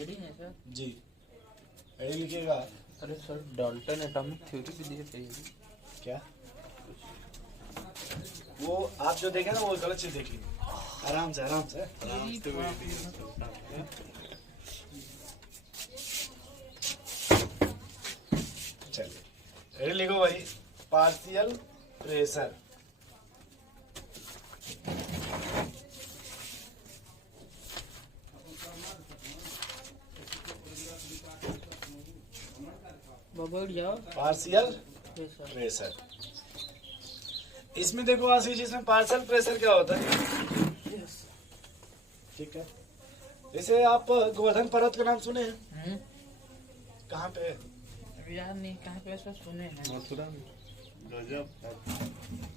Heading है sir जी, heading लिखिएगा। अरे सर डाल्टन एटॉमिक थ्योरी भी दिए थे। क्या वो आप जो देखे ना वो गलत चीज देखी। आराम से आराम से चलिए, हेडिंग लिखो भाई, पार्शियल प्रेशर। बबल जाओ पार्शियल प्रेशर। इसमें देखो आशीष, इसमें पार्शियल प्रेशर क्या होता है? ठीक है, जैसे आप गोवर्धन पर्वत का नाम सुने हैं? कहाँ पे है? यार नहीं कहाँ पे सर सुने हैं। मथुरा में,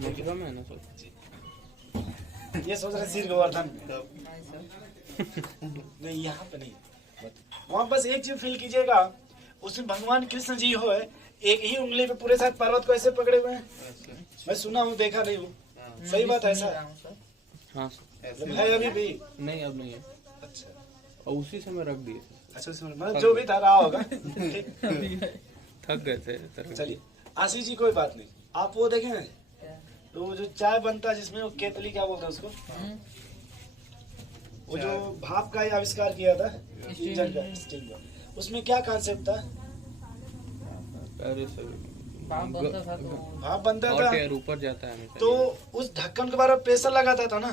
मथुरा में है ना सर। ये सोच रहे सिर गोवर्धन में। नहीं सर नहीं, यहाँ पे नहीं। वहाँ बस एक चीज फील कीजिएगा, उसमें भगवान कृष्ण जी हो एक ही उंगली पे पूरे साथ पर्वत को ऐसे पकड़े हुए हैं। मैं सुना हूँ, देखा नहीं हूँ। सही बात है ऐसा? हाँ ऐसे है अभी भी? नहीं अब नहीं है। अच्छा और उसी से मैं रख दिए अच्छा, मतलब जो भी था रहा होगा। थक गए थे। चलिए आशीष जी, कोई बात नहीं। आप वो देखें तो वो जो चाय बनता है जिसमें वो केतली क्या बोलते हैं उसको, वो जो भाप का आविष्कार किया था, इंजन का, स्टीम का, उसमें क्या कॉन्सेप्ट था? अरे सर भाप बनता था, हॉट एयर ऊपर जाता है हमेशा। तो उस ढक्कन के बारे में प्रेशर लगाता था ना,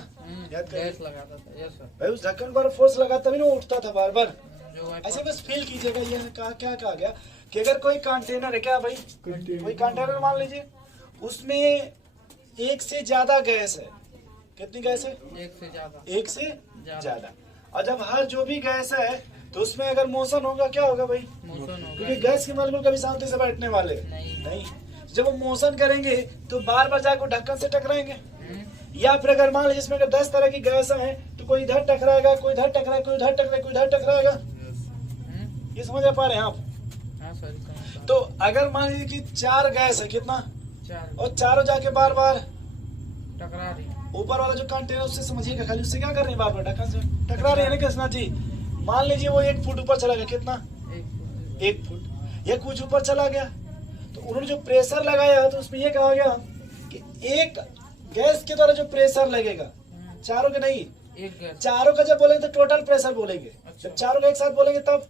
याद करिए। गैस लगाता था। Yes sir. भाई उस ढक्कन के बारे में फोर्स लगाता तभी ना वो उठता था बार बार। जो ऐसे बस फील कीजिएगा। ये क्या कहा गया कि अगर कोई कंटेनर है, क्या भाई, कोई कंटेनर मान लीजिए, उसमें एक से ज्यादा गैस है। कितनी गैस है? एक से ज्यादा। और जब हर जो भी गैस है तो उसमें अगर मोशन होगा, क्या होगा भाई? मोशन होगा। क्योंकि गैस के मॉलिक्यूल कभी शांति से बैठने वाले नहीं। जब वो मोशन करेंगे तो बार बार जाकर ढक्कन से टकराएंगे। या फिर अगर मान लीजिए इसमें अगर 10 तरह की गैस है तो कोई इधर टकराएगा, कोई इधर टकराएगा, कोई इधर टकराएगा, कोई इधर टकराएगा। ये समझ पा रहे हैं आप? हाँ सर। तो अगर मान लीजिए कि 4 गैस है, कितना, और चारों जाके बार बार टकरा रही, ऊपर वाला जो कंटेनर उससे समझिएगा, खाली उससे क्या कर रहे हैं, बार बार ढक्कन से टकरा रहे हैं ना कृष्णा जी। मान लीजिए वो 1 फुट ऊपर चला गया, कितना, 1 फुट, या कुछ ऊपर चला गया, तो उन्होंने जो प्रेशर लगाया तो उसमें ये कहा गया कि एक गैस के द्वारा जो प्रेशर लगेगा, चारों के नहीं, एक गैस, चारों का जब बोलेंगे तो टोटल प्रेशर बोलेंगे। जब चारों का एक साथ बोलेंगे तब,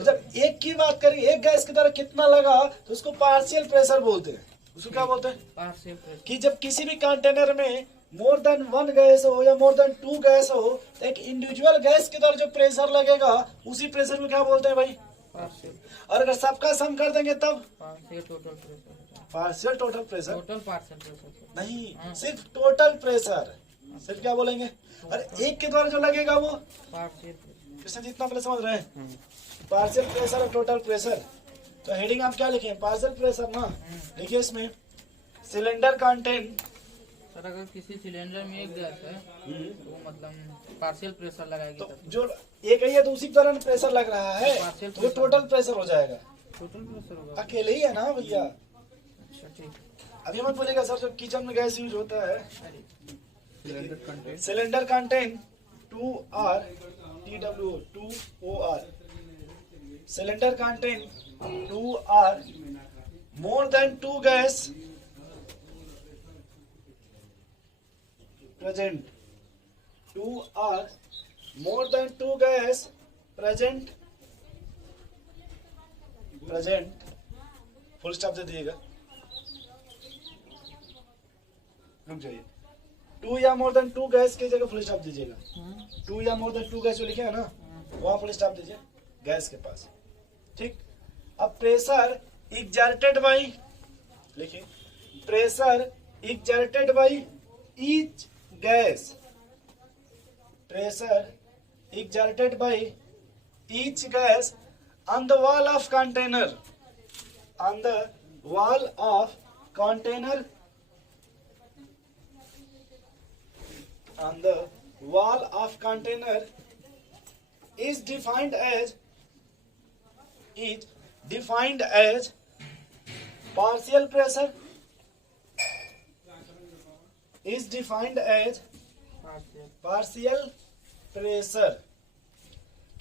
जब एक की बात करेंगे, एक गैस के द्वारा कितना लगा तो उसको पार्शियल प्रेशर बोलते हैं। उसको क्या बोलते हैं? Partial pressure. कि जब किसी भी कंटेनर में मोर देन 1 गैस हो या मोर देन 2 गैस हो, तो एक इंडिविजुअल गैस के द्वारा जो प्रेशर लगेगा उसी प्रेशर को क्या बोलते हैं भाई? पार्शियल। और अगर सबका सम कर देंगे तब partial total pressure. Partial total pressure total partial pressure नहीं, सिर्फ टोटल प्रेशर। सिर्फ क्या बोलेंगे? और एक के द्वारा जो लगेगा वो पार्शियल प्रेशर। कृष्ण जी इतना पहले समझ रहे हैं? पार्शियल प्रेशर और टोटल प्रेशर। तो हेडिंग आप क्या लिखे? पार्शियल प्रेशर ना। देखिए इसमें सिलेंडर कंटेंट, सर अगर किसी सिलेंडर में एक गैस है तो मतलब पार्शियल प्रेशर लगाएगी तो तब जो एक ही है तो उसी के द्वारा प्रेशर लग रहा है, तो वो टोटल प्रेशर हो जाएगा। टोटल प्रेशर होगा। अकेले ही है ना भैया। अच्छा ठीक। अभी मत बोलेगा सर जब किचन में गैस यूज होता है। Cylinder content, cylinder content 2R TWO 2OR। Cylinder content 2R more than 2 gas present। 2R more than 2 gas present full stop दे दिएगा, रुक जाइए। 2 या मोर देन 2 गैस की जगह फुल स्टॉप दीजिएगा। 2 या मोर देन 2 गैस जो लिखे है ना, वहां फुल स्टॉप दीजिए गैस के पास। ठीक। अब प्रेशर एक्सर्टेड बाई, लिखिए pressure exerted by each gas, pressure exerted by each gas on the wall of container, on the wall of container, on the wall of container is defined as partial pressure, is defined as partial pressure.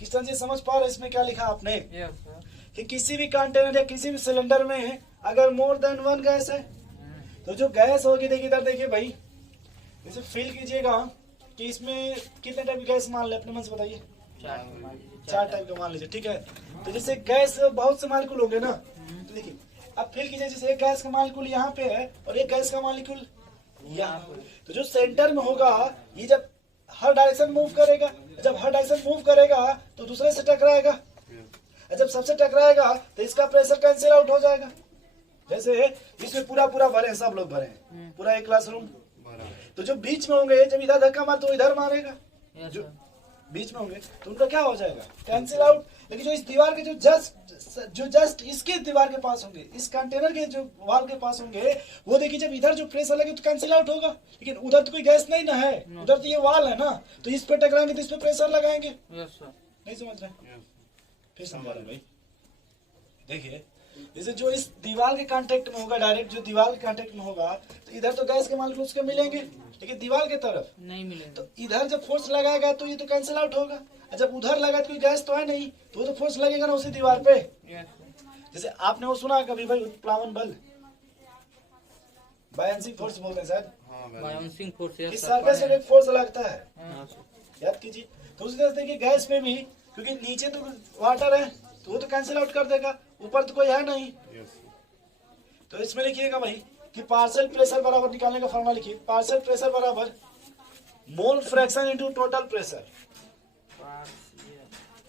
Kishan ji समझ पा रहे इसमें क्या लिखा आपने yes sir. कि किसी भी कंटेनर या किसी भी सिलेंडर में अगर मोर देन वन गैस है तो जो गैस होगी, देखिए इधर देखिए भाई, इसे फिल कीजिएगा कि इसमें कितने टाइप की गैस मान ले, अपने मन से बताइए। 4 टाइप का मान लीजिए, ठीक है। तो जैसे गैस बहुत से मालिक्यूल होंगे ना, तो देखिए अब फिल कीजिए, जैसे एक गैस का मालिक्यूल यहाँ पे है और एक गैस का मालिक्यूल यहाँ, तो जो सेंटर में होगा ये जब हर डायरेक्शन मूव करेगा, जब हर डायरेक्शन मूव करेगा तो दूसरे से टकराएगा, जब सबसे टकराएगा तो इसका प्रेशर कैंसिल आउट हो जाएगा। जैसे इसमें पूरा भरे हैं, सब लोग भरे हैं, पूरा एक क्लासरूम, तो जो बीच में होंगे जब इधर धक्का मार तो इधर मारेगा, जो बीच में होंगे तो उनका क्या हो जाएगा, कैंसिल आउट। लेकिन जो इस दीवार के जो जस्ट इसके दीवार के पास होंगे, इस कंटेनर के जो वॉल के पास होंगे, वो देखिए जब इधर जो प्रेशर लगे तो कैंसिल आउट होगा। लेकिन उधर तो कोई गैस नहीं ना है, उधर तो ये वॉल है ना, तो इस पे टकराएंगे तो इस पे प्रेशर लगाएंगे। Yes sir. नहीं समझ रहे, फिर समझा रहे भाई। देखिए जैसे जो इस दीवार के कांटेक्ट में होगा, डायरेक्ट जो दीवार के कांटेक्ट में होगा, तो इधर तो गैस के मालिक्यूल उसके मिलेंगे, लेकिन दीवार के तरफ नहीं मिलेगा। तो इधर जब फोर्स लगाएगा तो ये तो कैंसिल आउट होगा, और जब उधर लगा तो कोई गैस तो है नहीं, तो वो तो फोर्स लगेगा ना उसी दीवार पे। Yes sir. जैसे आपने वो सुना कभी भाई, उत्प्लावन बल, बायनसिंग फोर्स बोलते हैं शायद, बायनसिंग फोर्स। इस सर्फेस से एक फोर्स लगता है, हाँ। याद कीजिए। तो उसी तरह से देखिए गैस में भी, क्योंकि नीचे तो वाटर है तो वो तो कैंसिल आउट कर देगा, ऊपर तो कोई है नहीं। तो इसमें लिखिएगा भाई कि पार्शियल प्रेशर बराबर, निकालने का फॉर्मूला लिखिए, पार्शियल प्रेशर बराबर mole fraction into total pressure.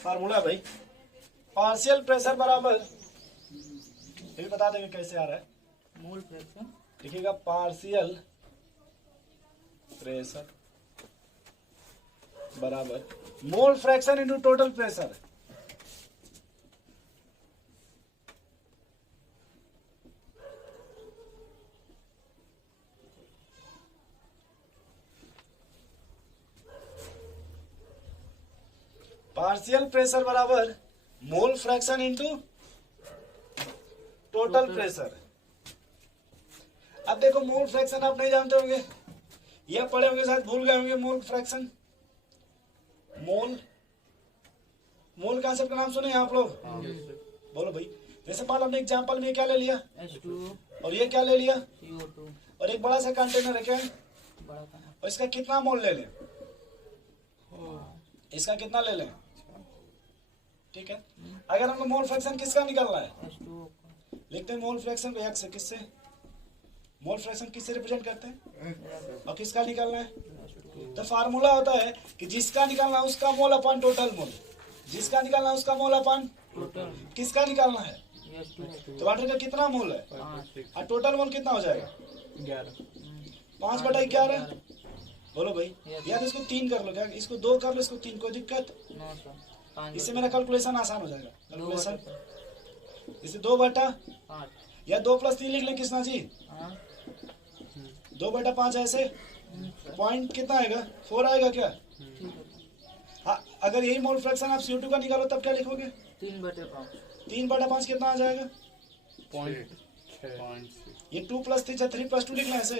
Formula भाई, पार्शियल प्रेशर बराबर, ये भी बता देंगे कैसे आ रहा है, मोल फ्रैक्शन लिखिएगा पार्शियल प्रेशर बराबर mole fraction into total pressure. Partial pressure बराबर mole fraction into total pressure. अब देखो मोल फ्रैक्शन आप नहीं जानते होंगे, यह पढ़े होंगे शायद, भूल गए होंगे मोल फ्रैक्शन। मोल कांसेप्ट का नाम सुने हैं आप लोग? बोलो भाई। जैसे मान लो हमने एग्जांपल में क्या ले लिया, H2 और ये क्या ले लिया, CO2, और एक बड़ा सा कंटेनर है क्या, बड़ा का। और इसका कितना मोल ले लें, इसका कितना ले लें, ठीक है। अगर हमको मोल फ्रैक्शन किसका निकालना है, H2O लिखते हैं मोल फ्रैक्शन को एक्स से, किससे, मोल फ्रैक्शन किससे रिप्रेजेंट करते हैं, और किसका निकालना है। तो फार्मूला होता है कि जिसका निकालना है उसका मोल अपन टोटल मोल, जिसका निकालना है उसका मोल अपन टोटल। किसका निकालना है, H2O तो वाटर का कितना मोल है, 5। और टोटल मोल कितना हो जाएगा, 5/11। बोलो भाई, या तो इसको 3 कर लो, क्या इसको 2 कर लो, इसको 3, कोई दिक्कत, 9 सर। 5 इससे मेरा कैलकुलेशन आसान हो जाएगा। कैलकुलेशन 2/5। इसे 2/5 या 2 + 3 लिख लें कृष्णा जी, हाँ। 2/5 ऐसे, पॉइंट कितना आएगा, 4 आएगा क्या। ठीक है। हाँ, अगर यही मोल फ्रैक्शन आप CO2 का निकालो तब क्या लिखोगे, 3/5। 3/5 कितना आ जाएगा, 0.6। ये 2 + 3 3 + 2 लिखना है ऐसे,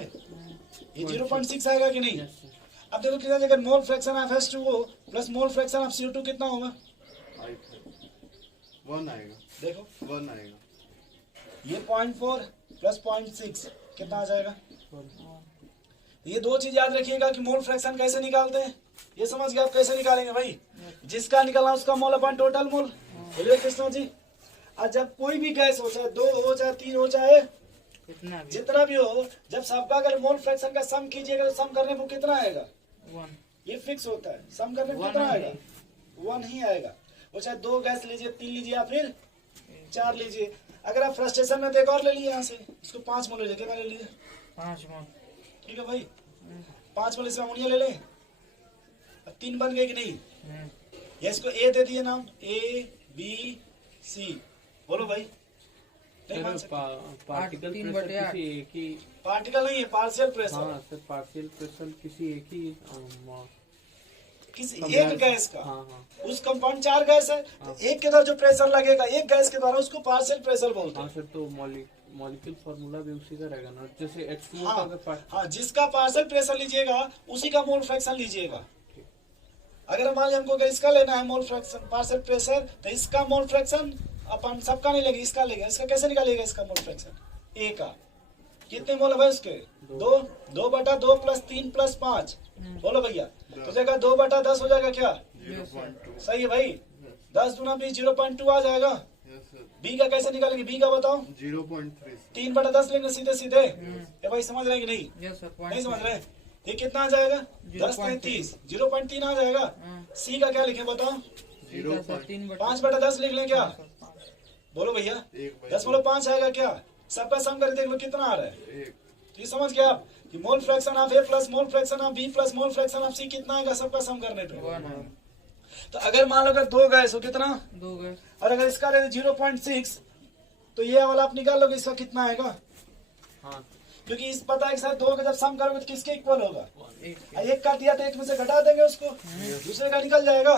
ये 0.6 आएगा कि नहीं। Yes sir. अब देखो कितना, अगर मोल fraction of H2O plus mole fraction of CO2 कितना होगा, 1 आएगा, देखो 1 आएगा। ये 0.4 प्लस 0.6 कितना आ जाएगा। ये 2 चीज याद रखिएगा कि मोल फ्रैक्शन कैसे निकालते हैं, ये समझ गए आप कैसे निकालेंगे भाई, जिसका निकालना उसका मोल अपन टोटल मोल। बोलिए कृष्णा जी। और जब कोई भी गैस हो, चाहे 2 हो चाहे 3 हो चाहे कितना भी जितना भी हो, जब सबका अगर मोल फ्रैक्शन का सम कीजिएगा तो सम करने पर कितना आएगा, 1 ये फिक्स होता है, सम करने पर One कितना आएगा। आएगा, 1 ही आएगा। वो चाहे 2 गैस लीजिए, 3 लीजिए या फिर 4 लीजिए। अगर आप फ्रस्ट्रेशन में तो एक और ले लीजिए, यहाँ से इसको 5 मोल ले लीजिए, कितना ले लीजिए, 5 मोल। ठीक है भाई, 5 मोल इसमें अमोनिया ले लें। अब 3 बन गए कि नहीं, या इसको ए दे दिए नाम, ABC, बोलो भाई। नहीं मान सकते, पार्टिकल 3/8 प्रेशर किसी एक ही, पार्टिकल नहीं है, पार्शियल प्रेशर, हाँ सर, पार्शियल प्रेशर किसी एक ही किसी कंपाउंड- एक गैस का, हाँ हाँ उस कंपाउंड 4 गैस है, तो एक के द्वारा जो प्रेशर लगेगा एक गैस के द्वारा, उसको पार्शियल प्रेशर बोलते हाँ हैं। सर। तो मॉलिक्यूल फार्मूला भी उसी का रहेगा ना, जैसे H2O का हाँ अगर हाँ, जिसका पार्शियल प्रेशर लीजिएगा उसी का मोल फ्रैक्शन लीजिएगा। अगर मान लिया हमको अगर इसका लेना है मोल फ्रैक्शन पार्शियल प्रेशर, तो इसका मोल फ्रैक्शन अपन सबका नहीं लेंगे, इसका लेंगे। इसका कैसे निकालिएगा इसका मोल फ्रैक्शन? ए का कितने मोल है भाई उसके? 2/2 प्लस 3 प्लस 5 बोलो भैया, तो जगह 2/10 हो जाएगा क्या? 0.2 सही है भाई। 10 गुना 20 0.2 आ जाएगा। यस सर बी का कैसे निकालेंगे? बी का बताओ। 0.3 3/10 लेंगे सीधे सीधे। ये भाई समझ रहे हैं कि नहीं? यस सर नहीं समझ रहे? ये कितना आ जाएगा? 10/33 0.3 आ जाएगा। सी का क्या लिखे बताओ? 0.3 5/10 लिख लें क्या? बोलो भैया 10.5 आएगा क्या? सबका सम करके देख लो कितना आ रहा है। 1 तो ये समझ गया आप कि mole fraction of A plus mole fraction of B plus mole fraction of C कितना आएगा सबका सम करने पे। 1 तो अगर मान लो अगर 2 गैस हो कितना, 2 गैस और अगर इसका रहे 0.6, तो ये वाला आप निकाल लोगे इसका कितना आएगा। हाँ क्योंकि इस पता है कि सर 2 का जब सम करोगे तो किसके इक्वल होगा? 1 एक का दिया तो एक में से घटा देंगे उसको, दूसरे का निकल जाएगा।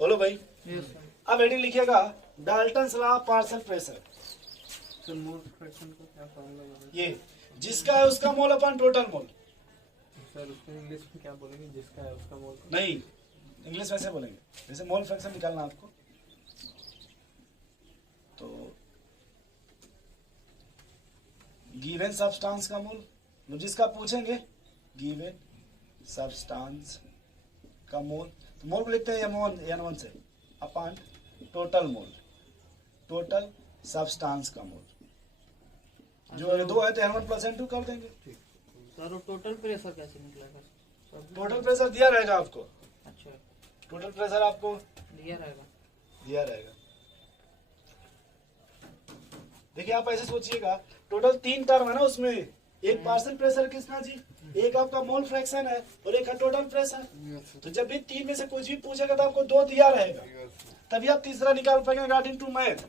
बोलो भाई। यस सर अब हेडिंग लिखिएगा Dalton's law of partial pressure. Sir mole fraction का क्या फॉर्मूला बनेगा? ये जिसका है उसका मोल अपन टोटल मोल। सर उसको इंग्लिश में क्या बोलेंगे? जिसका है उसका मोल। नहीं, इंग्लिश वैसे बोलेंगे जैसे मोल फ्रैक्शन निकालना आपको, तो गिवन सब्सटेंस का मोल, मतलब जिसका पूछेंगे गिवन सब्सटेंस का मोल, तो मोल को लिखते हैं n1 से upon total mole, total substance का मोल। जो अगर 2 है तो n1 प्लस n2 कर देंगे। सर वो टोटल प्रेशर कैसे निकलेगा? टोटल प्रेशर दिया रहेगा आपको, अच्छा टोटल प्रेशर आपको दिया रहेगा। दिया रहेगा। देखिए आप ऐसे सोचिएगा, टोटल 3 टर्म है ना उसमें, एक पार्शियल प्रेशर कितना जी, एक आपका मोल फ्रैक्शन है और एक है टोटल प्रेशर। तो जब भी 3 में से कुछ भी पूछेगा तो आपको 2 दिया रहेगा, तभी आप तीसरा निकाल पाएंगे अकॉर्डिंग टू मैथ।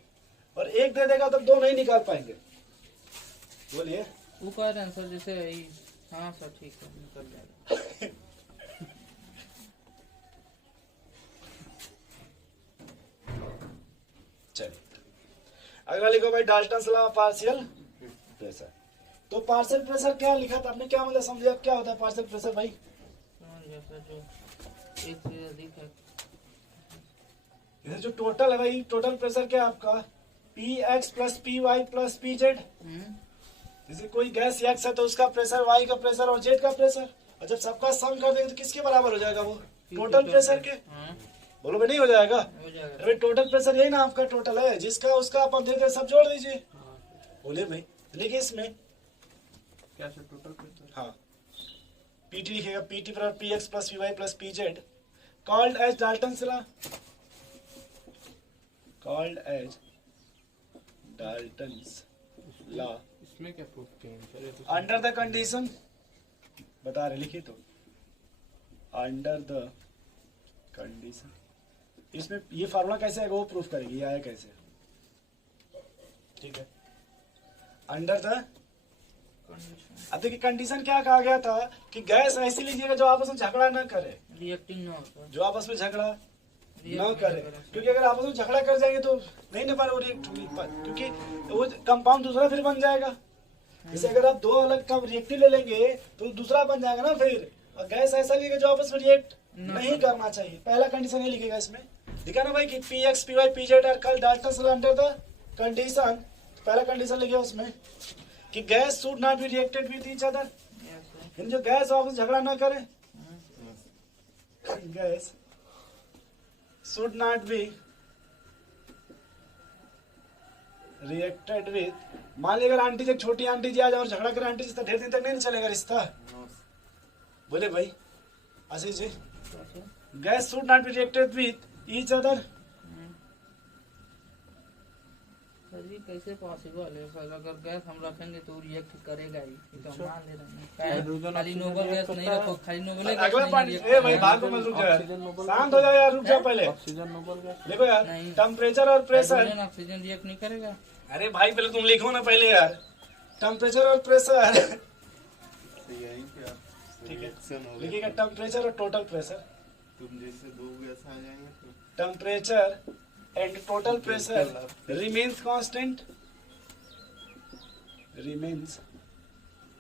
और एक दे देगा तो 2 नहीं निकाल पाएंगे। बोलिए। वो कह रहे हैं सर जैसे हाँ सर ठीक है निकल जाएगा। चलिए अगला लिखो भाई Dalton's law of partial pressure. तो पार्शियल प्रेशर क्या लिखा था आपने, क्या मतलब समझे क्या होता है पार्शियल प्रेशर भाई? समझ गया सर, जो एक से अधिक है। ये जो टोटल है भाई, टोटल प्रेशर क्या है आपका? px plus py plus pz। जैसे कोई गैस x है तो उसका प्रेशर y का प्रेशर और z का प्रेशर, और जब सबका सम कर देंगे तो किसके बराबर हो जाएगा? वो टोटल प्रेशर के। हाँ बोलो भाई नहीं हो जाएगा? हो जाएगा। अरे टोटल प्रेशर यही ना आपका टोटल है, जिसका उसका अपन देते सब जोड़ दीजिए। बोले भाई लिखिए इसमें क्या सर टोटल प्रेशर? हाँ PT लिखेगा, PT पर px plus py plus pz called as Dalton's law, called as Dalton's law इसमें क्या प्रूफ किए सर? ये तो अंडर द कंडीशन बता रहे, लिखिए तो अंडर द कंडीशन। इसमें ये फार्मूला कैसे आएगा वो प्रूफ करेगी, ये आया कैसे। ठीक है, अंडर द। अब देखिए कंडीशन क्या कहा गया था कि गैस ऐसी लीजिएगा जो आपस में झगड़ा ना करे, रिएक्टिंग ना होता जो आपस में झगड़ा न करे, क्योंकि अगर आपस में झगड़ा कर जाएंगे तो नहीं ना पाए वो रिएक्ट, क्योंकि वो कंपाउंड दूसरा फिर बन जाएगा। जैसे अगर आप 2 अलग का रिएक्टिव ले लेंगे तो दूसरा बन जाएगा ना फिर, और गैस ऐसा लिखेगा जो आपस में रिएक्ट नहीं करना चाहिए। पहला कंडीशन ये लिखेगा इसमें, दिखा ना भाई कि px py pz are called Dalton's law under the condition. पहला कंडीशन लिखिए उसमें कि gas should not be reacted with each other, इन जो गैस आपस में झगड़ा ना करे, gas should not be reacted with। मान लीजिए अगर आंटी जी छोटी आंटी जी आ जाए और झगड़ा करे आंटी जी तो ढेर दिन तक नहीं चलेगा रिश्ता। बोले भाई Ashish ji, gas should not be reacted with each other। Sir ये कैसे पॉसिबल है सर? अगर गैस हम रखेंगे तो रिएक्ट करेगा ही, ये तो हम मान ले रहे हैं। खाली नोबल गैस नहीं रखो, खाली नोबल गैस अगला नहीं पॉइंट react ए भाई करेगा। भाग में रुक ऑक्सीजन जाए, नोबल शांत हो जाओ यार, रुक जाओ पहले। Oxygen noble gas. देखो यार नहीं। टेम्परेचर और प्रेशर। हाइड्रोजन ऑक्सीजन रिएक्ट नहीं करेगा। अरे भाई पहले तुम लिखो ना पहले यार, टेम्परेचर और प्रेशर। यही क्या ठीक है रिएक्शन हो लिखिएगा गया। टेम्परेचर और टोटल प्रेशर। तुम जैसे 2 गैस आ जाएंगे तो temperature and total pressure remains constant, remains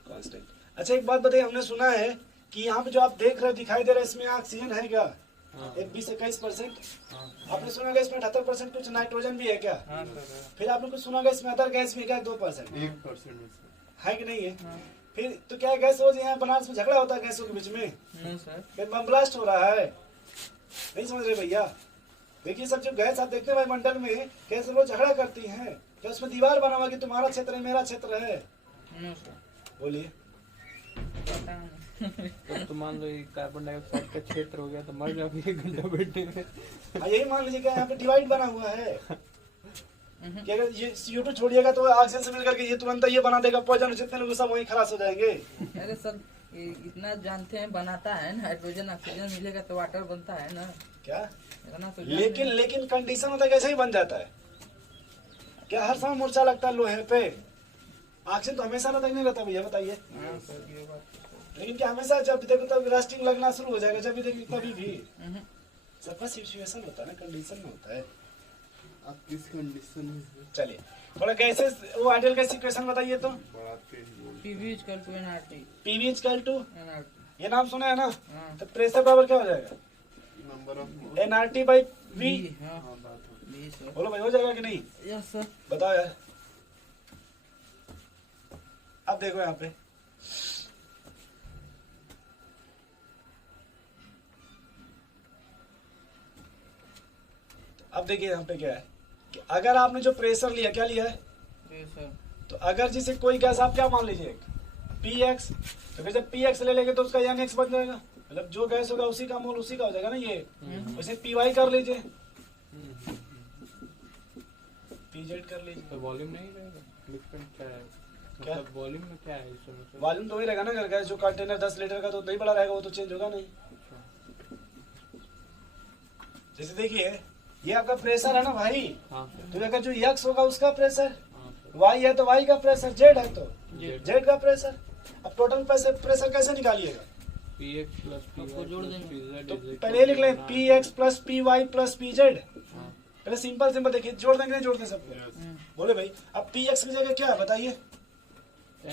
constant. अच्छा एक बात बताइए, हमने सुना है कि यहाँ पे जो आप देख रहे हो दिखाई दे रहा है इसमें ऑक्सीजन है क्या? हाँ। एक 20-21%। हाँ आपने सुना होगा इसमें 78% कुछ नाइट्रोजन भी है क्या? हाँ सर फिर आपने कुछ सुना होगा इसमें अदर गैस भी है क्या? 2% 1% में से। है कि नहीं है? हाँ। फिर तो क्या गैस रोज यहाँ बनारस में झगड़ा होता है गैसों के बीच में? नहीं सर फिर बम ब्लास्ट हो रहा है, नहीं समझ रहे भैया? देखिए सब जो गैस आप देखते हैं वायुमंडल में कैसे रोज झगड़ा करती हैं, क्या उसमें दीवार बना हुआ कि तुम्हारा क्षेत्र है मेरा क्षेत्र है? नहीं सर बोलिए। पता नहीं तो मान लो ये कार्बन डाइऑक्साइड का क्षेत्र हो गया तो मर जाओगे 1 घंटा बैठने में। हाँ, यही मान लीजिए क्या यहाँ पे डिवाइड बना हुआ है कि अगर ये CO2 छोड़िएगा तो ऑक्सीजन से मिलकर के ये तुरंत ये बना देगा पॉइजन, जितने लोग सब वहीं खलास हो जाएंगे। अरे सर ये इतना जानते हैं बनाता है ना, हाइड्रोजन ऑक्सीजन मिलेगा तो वाटर बनता है ना, क्या? इतना तो जान लेकिन रहे हैं। लेकिन कंडीशन होता है कैसे ही बन जाता है? क्या हर समय मूर्छा लगता है लोहे पे? ऑक्सीजन तो हमेशा ना तक नहीं रहता भैया, बताइए। हाँ सर ये बात तो सर। लेकिन क्या हमेशा जब देखो तब रस्टिंग लगना शुरू हो जाएगा? जब भी देखो कभी भी हम्म। सबका सिचुएशन होता है ना, कंडीशन में होता है। आप किस कंडीशन में से चलिए थोड़ा कैसे वो आइडियल गैस इक्वेशन बताइए तो। बढ़ाते हैं बोल। PV is equal to NRT PV equal to, NRT ये नाम सुना है ना? हाँ तो प्रेशर बराबर क्या हो जाएगा? Number of NRT by V। हाँ हाँ बात हो B सर बोलो भाई हो जाएगा कि नहीं? यस सर बताओ यार। अब देखो यहाँ पे अब देखिए यहाँ पे क्या है कि अगर आपने जो प्रेशर लिया, क्या लिया है? ये सर तो अगर जैसे कोई गैस आप क्या मान लीजिए PX, तो फिर जब PX ले लेंगे तो उसका NX बन जाएगा, मतलब जो गैस होगा उसी का मोल उसी का हो जाएगा ना। ये वैसे PY कर लीजिए, PZ कर लीजिए। तो वॉल्यूम नहीं रहेगा, लिक्विड क्या है, क्या? मतलब वॉल्यूम में क्या है इसमें मतलब? वॉल्यूम तो वही रहेगा ना, अगर गैस जो कंटेनर 10 लीटर का तो नहीं बड़ा रहेगा, वो तो चेंज होगा नहीं। जैसे देखिए ये आपका प्रेशर है ना भाई, हाँ तो अगर जो X होगा उसका प्रेशर, हाँ सर। Y है तो Y का प्रेशर, Z है तो Z Z का प्रेशर। अब टोटल प्रेशर कैसे निकालिएगा? PX प्लस आपको जोड़ देंगे। PZ तो पहले लिख लें PX plus PY plus PZ। हाँ पहले सिंपल देखिए, जोड़ देंगे नहीं जोड़ते सबको? Yes. बोले भाई अब PX की जगह क्या है बताइए?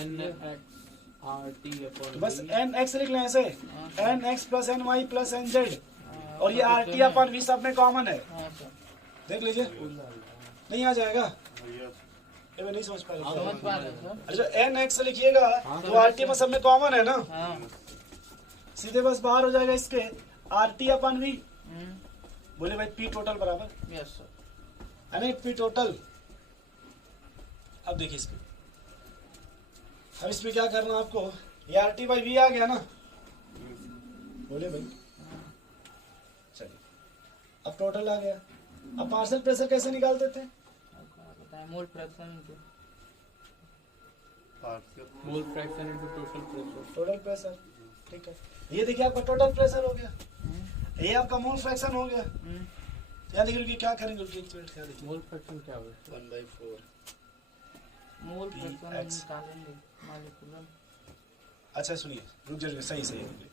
NXRT तो अपॉन बस NX लिख लें ऐसे, NX plus NY plus NZ, और ये RT अपन V सब में कॉमन है, हाँ सर देख लीजिए। नहीं आ जाएगा? भैया ये मैं नहीं समझ पा रहा। समझ पा रहे हैं सर अरे जो NX लिखिएगा तो RT में सब में कॉमन है ना, हाँ सीधे बस बाहर हो जाएगा इसके RT अपन V। हम्म, बोले भाई P टोटल बराबर यस सर है ना, P टोटल। अब देखिए इसको, अब इसमें क्या करना आपको, ये RT बाई V आ गया ना? बोले भाई चलिए अब टोटल आ गया। अब पार्शियल प्रेशर कैसे निकालते थे? बताए मोल फ्रैक्शन पार्शियल मोल fraction into total pressure. Total pressure, ठीक है। ये देखिए आपका टोटल प्रेशर हो गया, ये आपका मोल फ्रैक्शन हो गया। यहाँ देखिए कि क्या करेंगे, एक मिनट क्या देखिए, मोल फ्रैक्शन क्या होगा? 1/4। Mole fraction PX। निकालेंगे मॉलिक्यूलर। अच्छा सुनिए, रुक जाइए, सही सही है।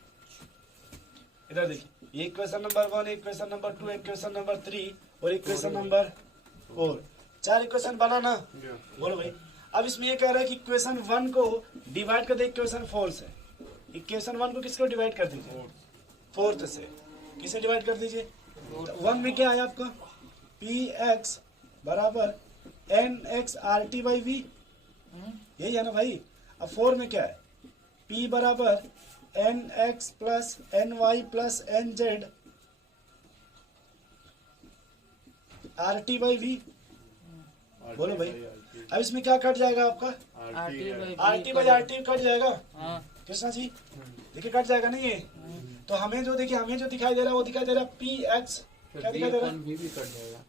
इधर देखिए, ये equation number 1, equation number 2, equation number 3 और इक्वेशन नंबर 4, 4 इक्वेशन बनाना। बोलो भाई। अब इसमें ये कह रहा है कि इक्वेशन 1 को डिवाइड कर दे इक्वेशन 4 से। इक्वेशन 1 को किसको डिवाइड कर दीजिए? 4th से। किसे डिवाइड कर दीजिए? 1 में क्या है आपका? PX बराबर NX RT बाई V, यही है ना भाई। अब 4 में क्या है? P बराबर NX plus NY plus NZ RT by V। बोलो भाई। अब इसमें क्या कट जाएगा आपका? RT बाई RT कट जाएगा हाँ कृष्णा जी, देखिए कट जाएगा नहीं ये। तो हमें जो देखिए, हमें जो दिखाई दे रहा है वो दिखाई दे रहा है PX, क्या दिखाई दे रहा है? भी कट जाएगा।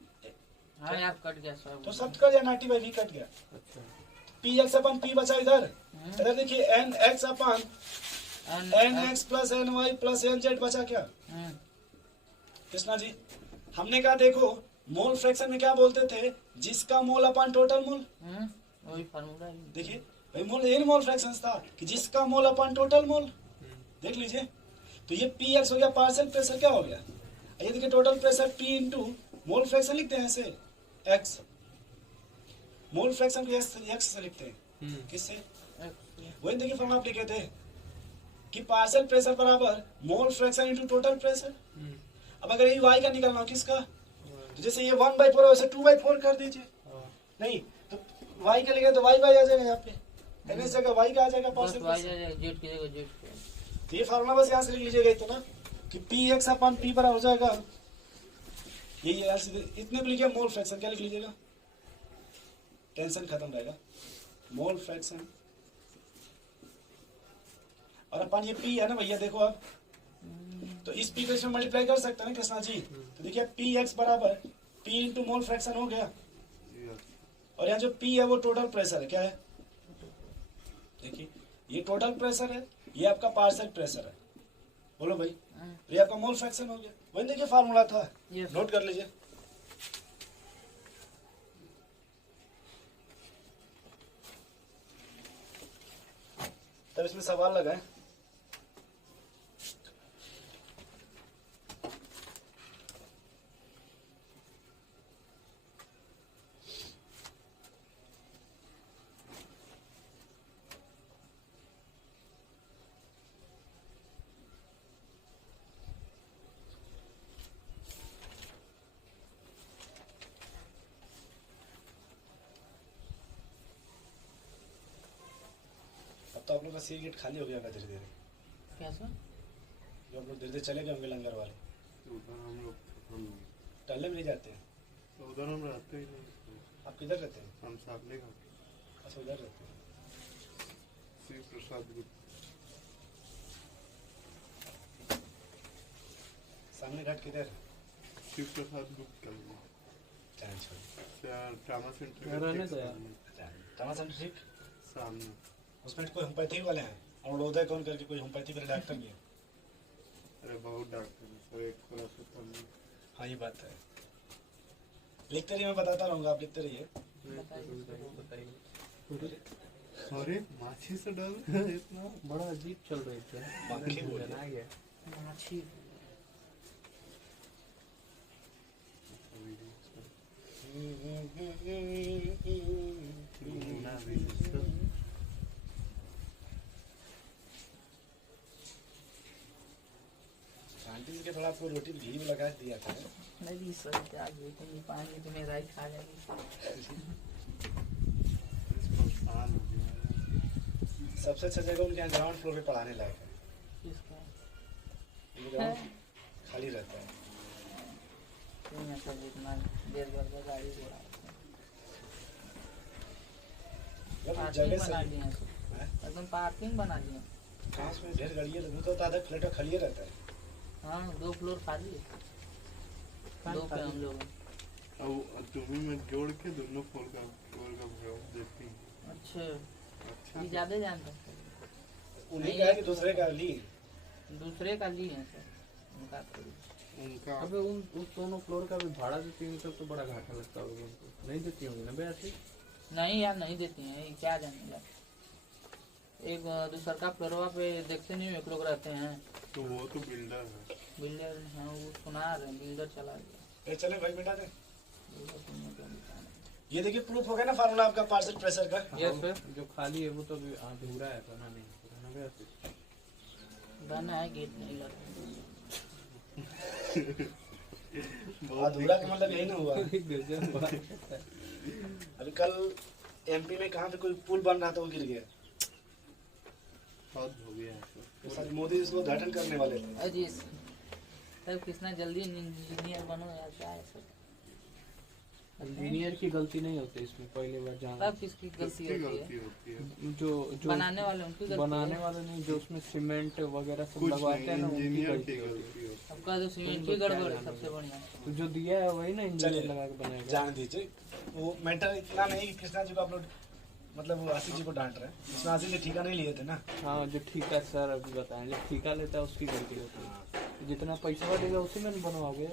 हाँ यार कट गया सर। तो सब कट गया, RT बाई V कट गया। अच्छा PX अपन P बचा इधर, इधर देखिए NX अपन NX plus NY plus NZ बचा क्या कृष्णा जी? हमने कहा देखो मोल फ्रैक्शन में क्या बोलते थे, जिसका मोल अपन टोटल मोल। वही फार्मूला है। देखिए भाई मोल, यही मोल फ्रैक्शन था कि जिसका मोल अपन टोटल मोल। देख लीजिए, तो ये PX हो गया, पार्शियल प्रेशर क्या हो गया? ये देखिए total pressure P into mole fraction लिखते हैं ऐसे X, मोल फ्रैक्शन को X से लिखते हैं। किससे? वही देखिए फॉर्मूला आप लिखे थे कि पार्शियल प्रेशर बराबर mole fraction into total pressure. अब अगर ये y का निकालना हो किसका, तो जैसे ये 1/4 वैसे 2/4 कर दीजिए। नहीं तो y का लेगा तो y आ जाएगा यहाँ पे, इस जगह y का आ जाएगा बस पार्शियल वाई प्रेशर। जाएगा जेड की जगह जेड पे। तो ये फार्मूला बस यहाँ से लिख लीजिएगा इतना कि Px/P बराबर हो जाएगा, यही है सीधे इतने पे लिखिए मोल फ्रैक्शन, क्या लिख लीजिएगा, टेंशन खत्म रहेगा, मोल फ्रैक्शन। और अपन ये P है ना भैया, देखो अब तो इस P को इसमें मल्टीप्लाई कर सकते हैं ना कृष्णा जी, तो देखिए Px बराबर P इंटू मोल फ्रैक्शन हो गया, और यहाँ जो P है वो टोटल प्रेशर है, क्या है, देखिए ये टोटल प्रेशर है, ये आपका पार्शियल प्रेशर है, बोलो भाई, ये आपका मोल फ्रैक्शन हो गया। वही देखिए फार्मूला था, Yes. नोट कर लीजिए। तब इसमें सवाल लगा है, अब तो आप लोग का सी गेट खाली हो गया धीरे धीरे, कैसा? जो आप लोग धीरे धीरे चले गए होंगे लंगर वाले, तो उधर हम लोग टहलने में नहीं जाते हैं। तो उधर हम रहते ही नहीं, आप किधर रहते हैं? हम सामने का अच्छा उधर रहते हैं। शिव प्रसाद गुप्त सामने घाट किधर है? शिव प्रसाद गुप्त का जान छोड़, ट्रामा सेंटर रहने के दो यार। सामने। ट्रामा सेंटर ठीक, सामने उसमें कोई होम्योपैथी वाले हैं, अरुणोदय कौन करके कोई होम्योपैथी वाले डॉक्टर भी है। अरे बहुत डॉक्टर है सर, एक थोड़ा सा कम है। हाँ ये बात है, लिखते रहिए, मैं बताता रहूँगा, आप लिखते रहिए। अरे माछी से डर इतना बड़ा अजीब चल रही थी, माखी बोल आ गया। माछी घूमना भी है। आंटी जी के थोड़ा आपको रोटी घी में लगा दिया था। नहीं सर, क्या देखूंगी पानी तो मेरा ही खा जाएगी। इसको आसान हो गया है। सबसे अच्छा जगह उनके यहाँ ग्राउंड फ्लोर पे पढ़ाने लायक है, किसका? ये ग्राउंड खाली रहता है। क्यों ऐसा जितना देर भर का गाड़ी घोड़ा जब पार्किंग जगह बना से दिए हैं? एकदम पार्किंग बना दिए। कहाँ उसमें ढेर गाड़ी है, तो आधा फ्लैट खाली रहता है। हाँ 2 फ्लोर खाली है, 2 पे हम लोग हैं। और तुम्हें मैं जोड़ के दोनों फ्लोर का भाव देती हूँ। अच्छा अच्छा ये ज्यादा जानता है। उन्हीं का है कि दूसरे का ली? दूसरे का ली है सर, उनका थोड़ी। उनका अबे उस दोनों फ्लोर का भी भाड़ा देती हूँ तो बड़ा घाटा लगता होगा उनको। नहीं देती होंगी ना बेटी? नहीं यार नहीं देती हैं, ये क्या जाने यार। एक दूसर का फ्लोरवा पे देखते नहीं एक लोग रहते हैं, तो वो तो बिल्डर है। बिल्डर। हाँ वो सुना रहे हैं, बिल्डर चला गया। चले भाई बेटा दे, बिल्डर सुनने को मिलता है। ये देखिए प्रूफ हो गया ना फार्मूला आपका पार्शियल प्रेशर का। यस सर, जो खाली है वो तो अभी अधूरा है, बना नहीं पुराना बेटी। गाना है, गीत नहीं लगा। अधूरा का मतलब यही ना हुआ। गजब बात है। अभी कल एमपी में कहाँ पे कोई पुल बन रहा था, वो गिर गया। बहुत हो गया है सर। वो सारे मोदी इसको उद्घाटन करने वाले थे। अजी सर कितना जल्दी इंजीनियर बनो यार, क्या है सर। इंजीनियर की गलती नहीं होती इसमें, पहली बार जान। तब किसकी गलती किसकी होती गलती है? होती है? जो बनाने वाले उनकी गलती बनाने है। वाले नहीं, जो उसमें सीमेंट वगैरह सब कुछ लगवाते नहीं, हैं ना, उनकी इंजीनियर गलती की होती है। गलती होती है। सबका जो सीमेंट की गड़बड़ है सबसे बढ़िया। तो जो दिया है वही ना इंजीनियर चलिए, लगा के बनाएगा। जान दीजिए, वो मैटर इतना नहीं कि कृष्णा जी को आप लोग मतलब वो आशीष जी को डांट रहे हैं। इसमें आशीष जी ठेका नहीं लिए थे ना। हाँ जो ठेका सर अभी बताएं, जो ठेका लेता है उसकी गलती होती है। जितना पैसा देगा उसी में बनवाओगे।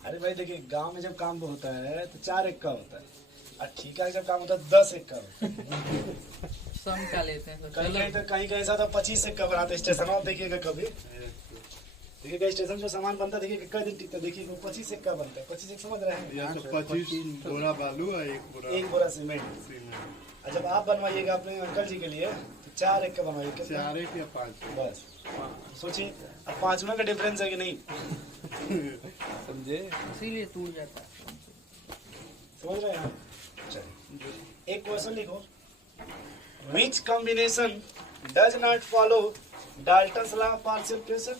अरे भाई देखिए, गांव में जब काम होता है तो 4 एक का होता है, और ठेका जब काम होता है 10 एक का होता है। सम का लेते हैं कहीं कहीं तो कहीं कहीं ऐसा तो 25 एक का बनाते स्टेशन। आप देखिएगा कभी, देखिएगा स्टेशन जो सामान बनता है, देखिए कितना दिन टिकता है, देखिए 25 एक का बनता है। 25 एक समझ रहे हैं? यहाँ तो 25 बोरा बालू है, एक बोरा सीमेंट। सीमेंट। और जब आप बनवाइएगा अपने अंकल जी के लिए तो 4 एक का बनवाइए। कितना? 4 एक या 5 बस। हाँ, सोचिए अब 5 गुना का डिफरेंस है कि नहीं, समझे? इसीलिए टूट जाता है। समझ रहे हैं? चलिए एक क्वेश्चन लिखो, which combination does not follow Dalton's law of partial pressure?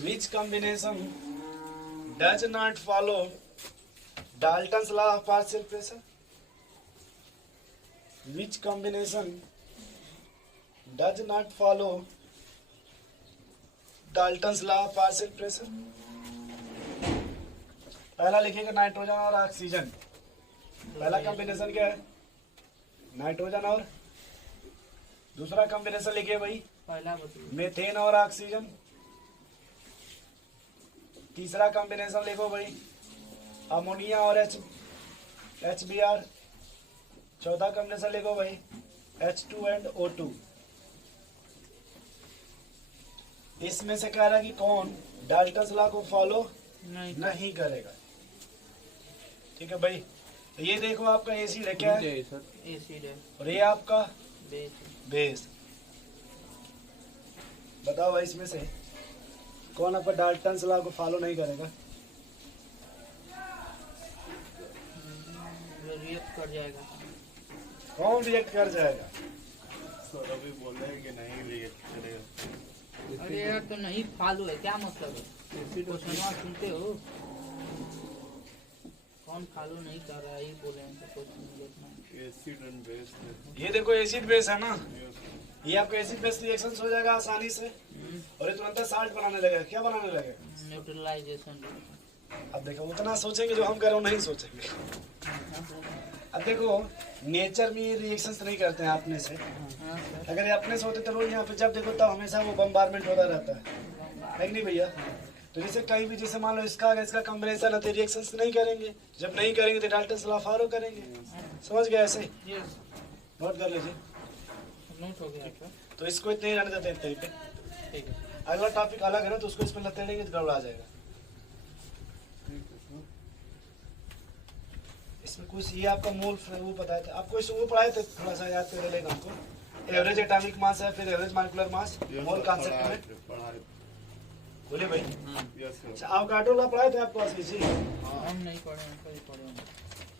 Which combination does not follow Dalton's law of partial pressure? Which combination does not follow Dalton's law of partial pressure? पहला लिखिएगा nitrogen और oxygen. पहला combination क्या है? Nitrogen और, दूसरा combination लिखिए भाई पहला बताइए। मीथेन और ऑक्सीजन। तीसरा कॉम्बिनेशन लिखो भाई अमोनिया और HBr। चौथा कॉम्बिनेशन लिखो भाई H2 एंड O2। इसमें से कह रहा है कि कौन डाल्टन्स लॉ को फॉलो नहीं करेगा। ठीक है भाई, तो ये देखो आपका एसिड है, क्या है? एसिड है और ये आपका बेस। बताओ भाई इसमें से कौन आपका डाल्टन्स लॉ को फॉलो नहीं करेगा? रिएक्ट कर जाएगा। कौन रिएक्ट कर जाएगा? सौरभ भी बोल रहे हैं कि नहीं रिएक्ट करेगा। अरे यार तो नहीं फॉलो है, क्या मतलब है? क्वेश्चन सुनते हो, कौन फॉलो नहीं कर रहा है ये बोले हैं, तो क्वेश्चन देखना। एसिड एंड बेस ये देखो एसिड बेस है ना, ये आपका एसिड बेस रिएक्शन हो जाएगा आसानी से, और ये तुरंत साल्ट बनाने लगेगा। क्या बनाने लगेगा? न्यूट्रलाइजेशन। अब देखो उतना सोचेंगे जो हम कर रहे हो नहीं सोचेंगे। अब देखो नेचर में ये रिएक्शंस नहीं करते हैं अपने से। अगर ये अपने से होते तो रोज यहाँ पे जब देखो तब हमेशा वो बम्बारमेंट होता रहता है कि नहीं भैया? तो जैसे कहीं भी जैसे मान लो इसका कॉम्बिनेशन है तो रिएक्शंस नहीं करेंगे, जब नहीं करेंगे तो डाल्टन्स लॉ फॉलो करेंगे। समझ गए? ऐसे नोट कर लीजिए। नोट हो गया आपका? तो इसको इतने ही रहने देते हैं इतने पे। ठीक है। अगला टॉपिक अलग है ना, तो उसको इसमें लतेड़ेंगे तो गड़बड़ा जाएगा। इसमें कुछ ये आपका मोल वो बताए थे आपको, इसमें वो पढ़ाए थे, थोड़ा सा याद कर लेगा हमको। एवरेज एटॉमिक मास है, फिर average molecular mass mole concept में। बोले भाई अच्छा अवोगाड्रो लॉ पढ़ाए थे आपको असली जी? हम नहीं पढ़े हैं, कभी पढ़े हैं।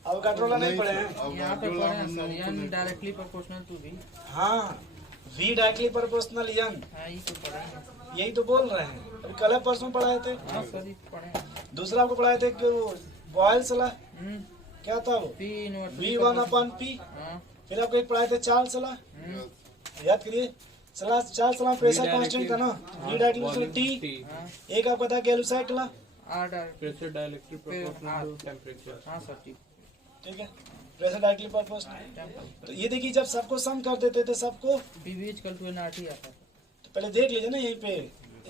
अवोगाड्रो लॉ नहीं पढ़े हैं? यहाँ पे पढ़े हैं सर, यानी डायरेक्टली प्रोपोर्शनल टू भी। हाँ, V डायरेक्टली प्रोपोर्शनल n, हाँ ये तो पढ़े हैं। यही तो बोल रहे हैं। अभी कल परसों पढ़ाए थे। हाँ सर ये पढ़े हैं। दूसरा आपको पढ़ाए थे कि बॉयल्स लॉ, क्या था वो? P inverse V1/P। हाँ। फिर आपको एक पढ़ाए थे चार्ल्स लॉ, याद करिए। चार्ल्स लॉ प्रेशर कांस्टेंट था ना, V डायरेक्टली T। एक आपका था Gay-Lussac's law, R direct pressure directly proportional to temperature. हाँ सर ठीक। ठीक है, प्रेशर डायरेक्टली प्रोपोर्शनल। तो ये देखिए जब सबको सम कर देते थे सबको, PV इक्वल टू NRT आता है। तो पहले देख लीजिए ना यहीं पे।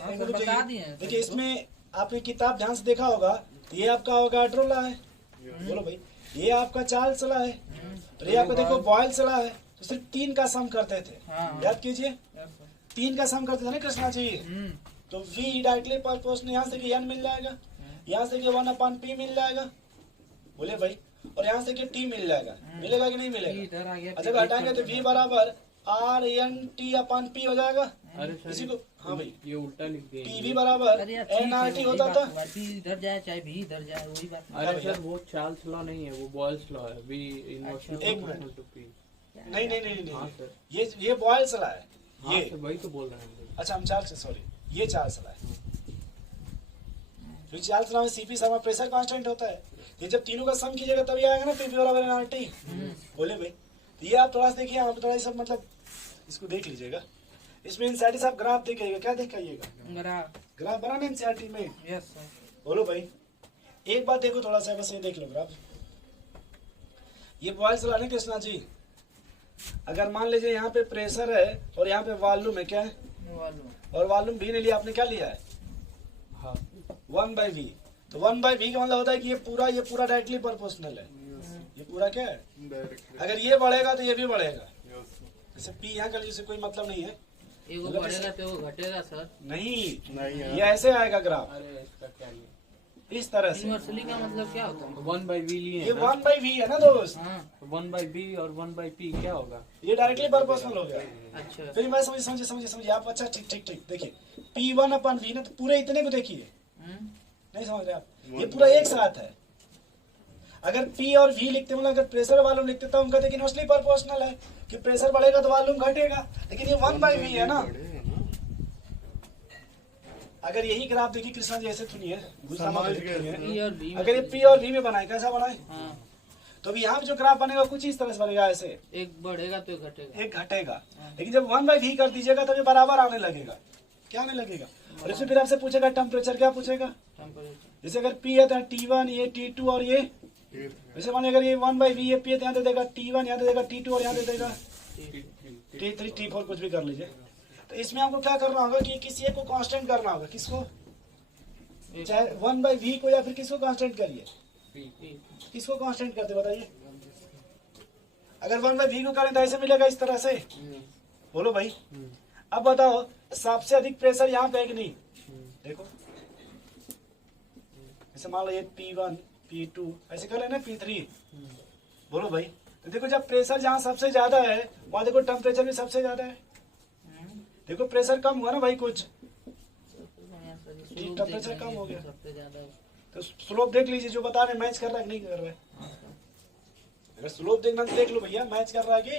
हाँ सर बता दिए हैं। देखिए इसमें आपने किताब ध्यान से देखा होगा, ये आपका अवोगाड्रो लॉ है, बोलो भाई। ये आपका चार्ल्स लॉ है, और ये आपका देखो बॉयल्स लॉ है। तो सिर्फ 3 का सम करते थे, याद कीजिए। 3 का सम करते थे ना कृष्णा जी। तो V डायरेक्टली प्रोपोर्शनल, यहाँ से कि n मिल जाएगा, यहाँ से कि 1/P मिल जाएगा, बोले भाई, और यहाँ से कि T मिल जाएगा। मिलेगा कि नहीं मिलेगा? इधर आ गया। अच्छा हटाएंगे तो V बराबर RNT/P हो जाएगा। अरे इसी सर को हाँ भाई ये उल्टा लिख दिए। PV बराबर NRT होता था। इधर जाए चाहे भी इधर जाए वही बात। अरे सर वो चार्ल्स लॉ नहीं है, वो बॉयल्स लॉ है। V इनवर्स एक प्रोपोर्शनल टू P। नहीं नहीं नहीं हाँ नहीं, सर, ये बॉयल्स लॉ है हाँ ये। सर वही तो बोल रहे हैं। अच्छा हम चार्ल्स सॉरी, ये चार्ल्स लॉ है। चार्ल्स लॉ में CP समा प्रेशर कांस्टेंट होता है। ये जब तीनों का सम कीजिएगा तभी आएगा ना PV बराबर NRT। बोले भाई, तो ये आप थोड़ा सा देखिए, आप थोड़ा सब मतलब इसको देख लीजिएगा। इसमें एनसीईआरटी साहब ग्राफ देखिएगा, क्या दिखाइएगा? ग्राफ बना ना एनसीईआरटी में। Yes sir. बोलो भाई, एक बात देखो थोड़ा सा, बस ये देख लो ग्राफ। ये बॉयल्स लॉ नहीं कृष्णा जी, अगर मान लीजिए यहाँ पे प्रेशर है और यहाँ पे वॉल्यूम है, क्या है? और वॉल्यूम भी नहीं लिया आपने, क्या लिया है? हाँ 1/V। तो 1/V का मतलब होता है कि ये पूरा डायरेक्टली प्रोपोर्शनल है। ये पूरा क्या है? अगर ये बढ़ेगा तो ये भी बढ़ेगा। जैसे P यहाँ का लीजिए कोई मतलब नहीं है, एगो बढ़ेगा तो वो घटेगा सर। नहीं नहीं ये ऐसे आएगा ग्राफ। अरे इसका क्या लिया? इस तरह से। यूनिवर्सली का मतलब क्या होता है? 1/v लिए ये है ना? 1/v है ना दोस्त, हाँ 1/b और 1/p क्या होगा? ये डायरेक्टली प्रोपोर्शनल हो गया। अच्छा फिर मैं समझिए आप। अच्छा ठीक ठीक ठीक, देखिए P1/v ना, तो पूरे इतने को देखिए, नहीं समझ रहे आप, ये पूरा एक साथ है। अगर P और V लिखते मतलब अगर प्रेशर वॉल्यूम लिखते तो हम कहते कि इनवर्सली प्रोपोर्शनल है, कि प्रेशर बढ़ेगा तो वॉल्यूम घटेगा, लेकिन ये 1/v है ना। बड़े हैं ना। अगर यही ग्राफ देखिए कृष्णा जी, ऐसे सुनिए, गुस्सा मत समझ होइए, गए। सुनिए। P और V में अगर ये P और V में बनाए, कैसा बनाए, हाँ तो अभी यहाँ पे जो ग्राफ बनेगा कुछ इस तरह से बनेगा, ऐसे एक बढ़ेगा तो एक घटेगा। एक घटेगा। लेकिन जब 1/v कर दीजिएगा तब ये बराबर आने लगेगा। क्या आने लगेगा? और इसमें फिर आपसे पूछेगा टेम्परेचर, क्या पूछेगा? टेम्परेचर जैसे अगर P है तो T1, ये T2 और ये, ये जैसे मानिए अगर ये 1/v ये P है तो यहाँ दे देगा T1, यहाँ दे देगा T2 और यहाँ दे देगा T3 T4, कुछ भी कर लीजिए। तो इसमें आपको क्या करना होगा कि किसी एक को कांस्टेंट करना होगा। किसको? चाहे 1/v को, या फिर किसको कांस्टेंट करिए? किसको कांस्टेंट करते बताइए? अगर 1/v को करें तो ऐसे मिलेगा इस तरह से, बोलो भाई। अब बताओ सबसे अधिक प्रेशर यहाँ पे है कि नहीं? देखो जैसे मान लो ये P1 P2 ऐसे कर लेना, P3, बोलो भाई। तो देखो जब प्रेशर जहाँ सबसे ज्यादा है वहाँ देखो टेम्परेचर भी सबसे ज्यादा है। देखो प्रेशर कम हुआ ना भाई कुछ, टेम्परेचर कम हो गया। सबसे ज्यादा तो स्लोप देख लीजिए, जो बता रहे मैच कर रहा है कि नहीं कर रहा है। अगर स्लोप देखना तो देख लो भैया, मैच कर रहा है कि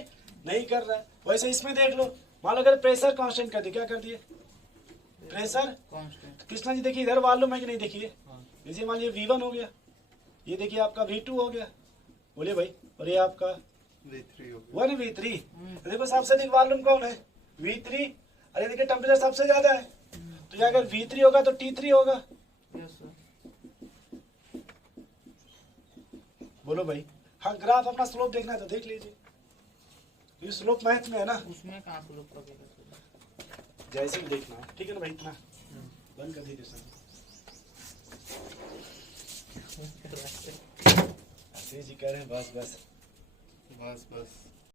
नहीं कर रहा है। वैसे इसमें देख लो, मान लो अगर प्रेशर कांस्टेंट कर दिए, क्या कर दिए? Pressure constant. कृष्णा जी देखिए इधर वॉल्यूम है कि नहीं, देखिए जैसे मान लीजिए V1 हो गया, ये देखिए आपका V2 हो गया, बोलिए भाई, और ये आपका V3 हो 1 V3। तो देखो सबसे अधिक वॉल्यूम कौन है? V3। अरे देखिए टेम्परेचर सबसे ज्यादा है, तो ये अगर V3 होगा तो T3 होगा, यस सर। बोलो भाई। हाँ ग्राफ अपना स्लोप देखना है तो देख लीजिए, ये स्लोप मैथ में है ना, उसमें कहाँ से लोग पकेगा? जैसे भी देखना है, ठीक है ना भाई। इतना बंद कर दीजिए सर, जी कह रहे हैं बस बस। बस बस